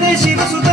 deste vaso